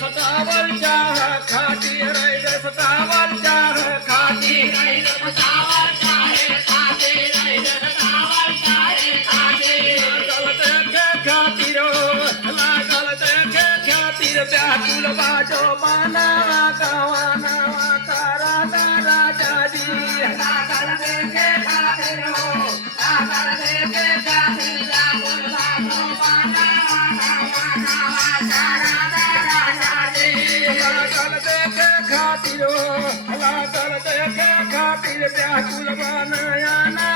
सतावलच्या खाती रैद सतावलच्या खाती खातीर खातीर व्याकुल बाजो मानावा कावानावा तारा तारा जाजी खातिर व्याकुल बनाया ना